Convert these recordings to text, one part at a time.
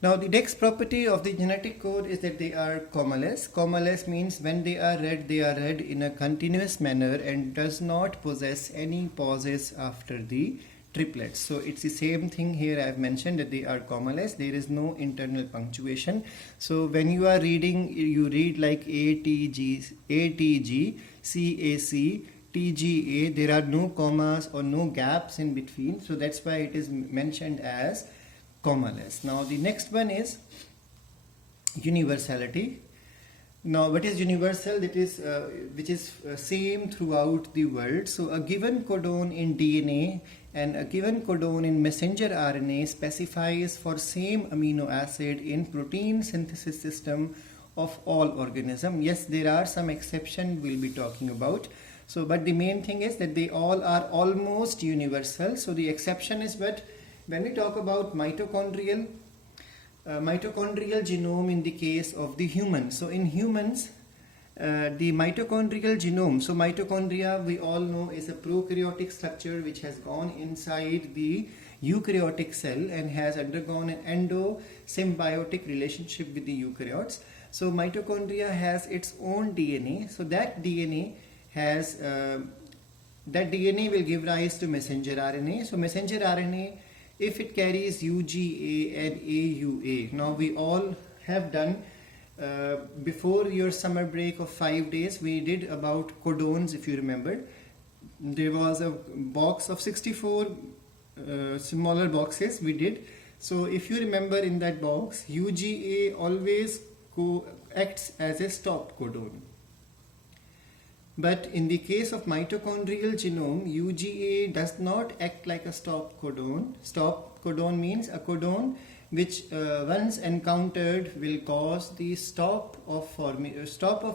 Now the next property of the genetic code is that they are commaless. Commaless means when they are read in a continuous manner and does not possess any pauses after the triplets. So it's the same thing here. I've mentioned that they are commaless. There is no internal punctuation. So when you are reading, you read like ATG, CAC, TGA. There are no commas or no gaps in between. So that's why it is mentioned as commaless. Now the next one is universality. Now what is universal? That is which is same throughout the world. So a given codon in DNA and a given codon in messenger RNA specifies for same amino acid in protein synthesis system of all organism. Yes, there are some exceptions we'll be talking about. So but the main thing is that they all are almost universal. So the exception is what when we talk about mitochondrial genome in the case of the human. So in humans, the mitochondrial genome, so mitochondria we all know is a prokaryotic structure which has gone inside the eukaryotic cell and has undergone an endosymbiotic relationship with the eukaryotes. So mitochondria has its own DNA. So that DNA will give rise to messenger RNA. So messenger RNA, if it carries UGA and AUA. Now we all have done before your summer break of 5 days, we did about codons. If you remember, there was a box of 64 smaller boxes we did. So if you remember, in that box, UGA always acts as a stop codon. But in the case of mitochondrial genome, UGA does not act like a stop codon. Stop codon means a codon which once encountered will cause the stop of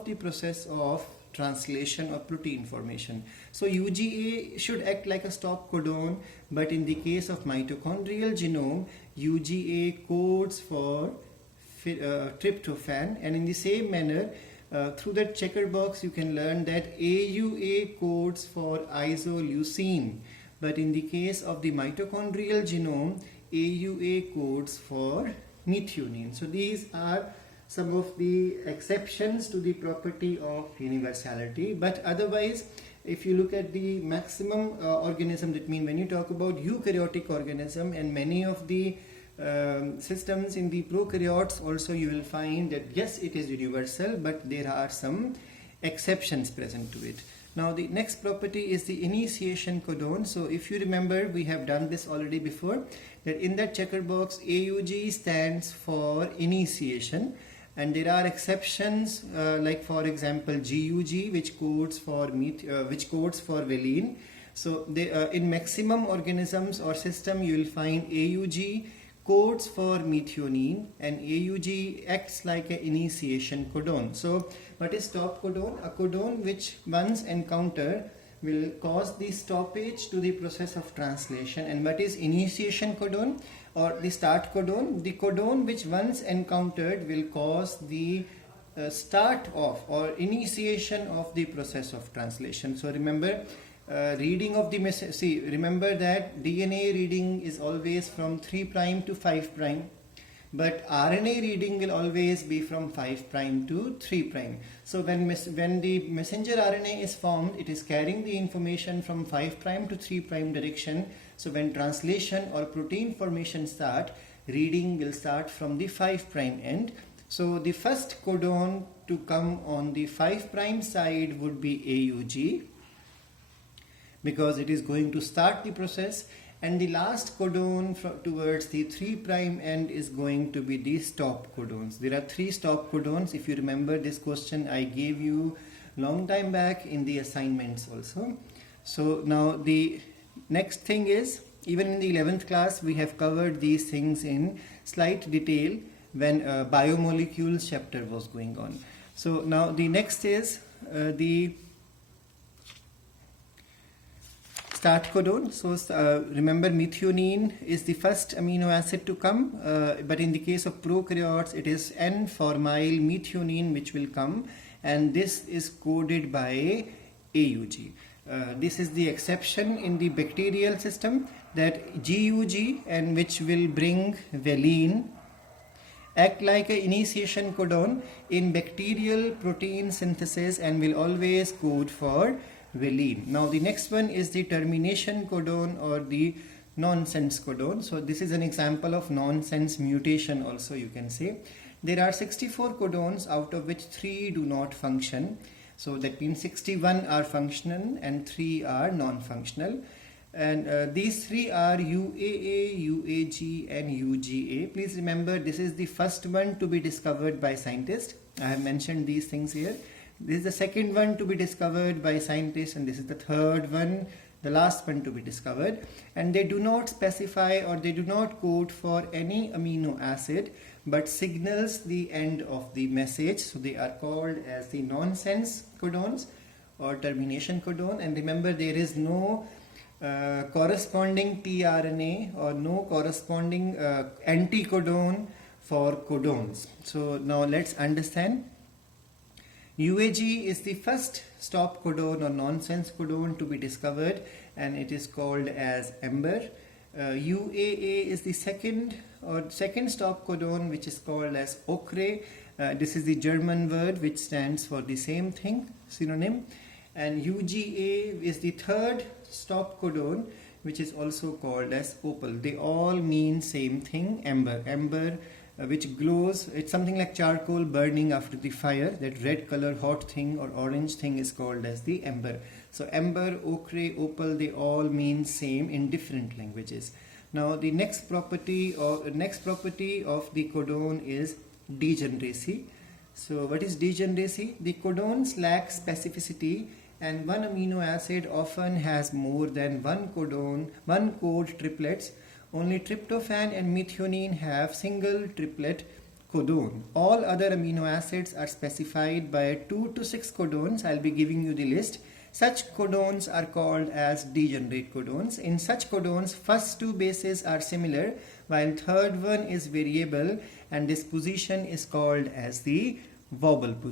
the process of translation or protein formation. So UGA should act like a stop codon, but in the case of mitochondrial genome, UGA codes for tryptophan, and in the same manner, through that checker box you can learn that AUA codes for isoleucine, but in the case of the mitochondrial genome, AUA codes for methionine. So these are some of the exceptions to the property of universality, but otherwise if you look at the maximum organism, that means when you talk about eukaryotic organism and many of the systems in the prokaryotes also, you will find that yes, it is universal, but there are some exceptions present to it. Now the next property is the initiation codon. So if you remember, we have done this already before, that in that checker box AUG stands for initiation, and there are exceptions like for example GUG which codes for valine. So they, in maximum organisms or system, you will find AUG codes for methionine and AUG acts like an initiation codon. So what is stop codon? A codon which once encountered will cause the stoppage to the process of translation. And what is initiation codon or the start codon? The codon which once encountered will cause the start of or initiation of the process of translation. So remember, reading of the message, see, remember that DNA reading is always from 3' to 5', but RNA reading will always be from 5' to 3'. So when the messenger RNA is formed, it is carrying the information from 5' to 3' direction. So when translation or protein formation start, reading will start from the 5' end. So the first codon to come on the 5' side would be AUG, because it is going to start the process, and the last codon towards the 3' end is going to be the stop codons. There are 3 stop codons. If you remember, this question I gave you long time back in the assignments also. So now the next thing is, even in the 11th class we have covered these things in slight detail when biomolecules chapter was going on. So now the next is the start codon. So remember, methionine is the first amino acid to come, but in the case of prokaryotes it is N-formyl methionine which will come, and this is coded by AUG. This is the exception in the bacterial system, that GUG, and which will bring valine, act like an initiation codon in bacterial protein synthesis and will always code for valine. Now the next one is the termination codon or the nonsense codon. So this is an example of nonsense mutation also, you can say. There are 64 codons, out of which 3 do not function. So that means 61 are functional and 3 are non-functional. And these 3 are UAA, UAG and UGA. Please remember, this is the first one to be discovered by scientists. I have mentioned these things here. This is the second one to be discovered by scientists, and this is the third one, the last one to be discovered. And they do not specify or they do not code for any amino acid, but signals the end of the message. So they are called as the nonsense codons or termination codon. And remember, there is no corresponding tRNA or no corresponding anticodon for codons. So now let's understand. UAG is the first stop codon or nonsense codon to be discovered, and it is called as amber. UAA is the second stop codon, which is called as ochre. This is the German word which stands for the same thing, synonym. And UGA is the third stop codon, which is also called as opal. They all mean same thing, amber. Amber which glows, it's something like charcoal burning after the fire. That red color hot thing or orange thing is called as the amber. So amber, ochre, opal, they all mean same in different languages. Now the next property of the codon is degeneracy. So what is degeneracy? The codons lack specificity, and one amino acid often has more than one code triplets. Only tryptophan and methionine have single triplet codon. All other amino acids are specified by 2 to 6 codons. I'll be giving you the list. Such codons are called as degenerate codons. In such codons, first 2 bases are similar, while third one is variable, and this position is called as the wobble position.